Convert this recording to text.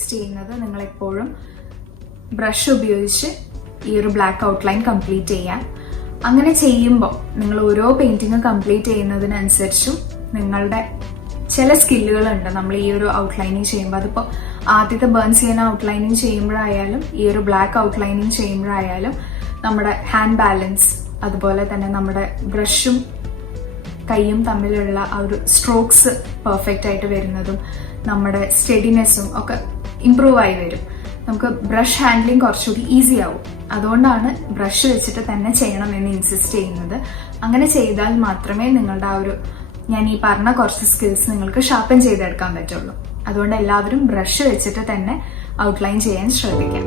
Suggest ചെയ്യുന്നത് നിങ്ങൾ എപ്പോഴും ബ്രഷ് ഉപയോഗിച്ച് ഈ ഒരു ബ്ലാക്ക് ഔട്ട്ലൈൻ കംപ്ലീറ്റ് ചെയ്യാൻ. അങ്ങനെ ചെയ്യുമ്പോൾ നിങ്ങൾ ഓരോ പെയിന്റിങ് കംപ്ലീറ്റ് ചെയ്യുന്നതിനനുസരിച്ചും നിങ്ങളുടെ ചില സ്കില്ലുകളുണ്ട് നമ്മൾ ഈ ഒരു ഔട്ട്ലൈനിങ് ചെയ്യുമ്പോൾ. അതിപ്പോൾ ആദ്യത്തെ ബേൺ ചെയ്യുന്ന ഔട്ട്ലൈനിങ് ചെയ്യുമ്പോഴായാലും ഈ ഒരു ബ്ലാക്ക് ഔട്ട്ലൈനിങ് ചെയ്യുമ്പോഴായാലും നമ്മുടെ ഹാൻഡ് ബാലൻസ്, അതുപോലെ തന്നെ നമ്മുടെ ബ്രഷും കൈയും തമ്മിലുള്ള ആ ഒരു സ്ട്രോക്സ് പെർഫെക്റ്റ് ആയിട്ട് വരുന്നതും നമ്മുടെ സ്റ്റെഡിനെസ്സും ഒക്കെ ഇംപ്രൂവ് ആയി വരും. നമുക്ക് ബ്രഷ് ഹാൻഡ്ലിങ് കുറച്ചുകൂടി ഈസി ആവും. അതുകൊണ്ടാണ് ബ്രഷ് വെച്ചിട്ട് തന്നെ ചെയ്യണം എന്ന് ഇൻസിസ്റ്റ് ചെയ്യുന്നത്. അങ്ങനെ ചെയ്താൽ മാത്രമേ നിങ്ങളുടെ ആ ഒരു ഞാൻ ഈ പറഞ്ഞ കുറച്ച് സ്കിൽസ് നിങ്ങൾക്ക് ഷാർപ്പൻ ചെയ്തെടുക്കാൻ പറ്റുള്ളൂ. അതുകൊണ്ട് എല്ലാവരും ബ്രഷ് വെച്ചിട്ട് തന്നെ ഔട്ട്ലൈൻ ചെയ്യാൻ ശ്രദ്ധിക്കാം.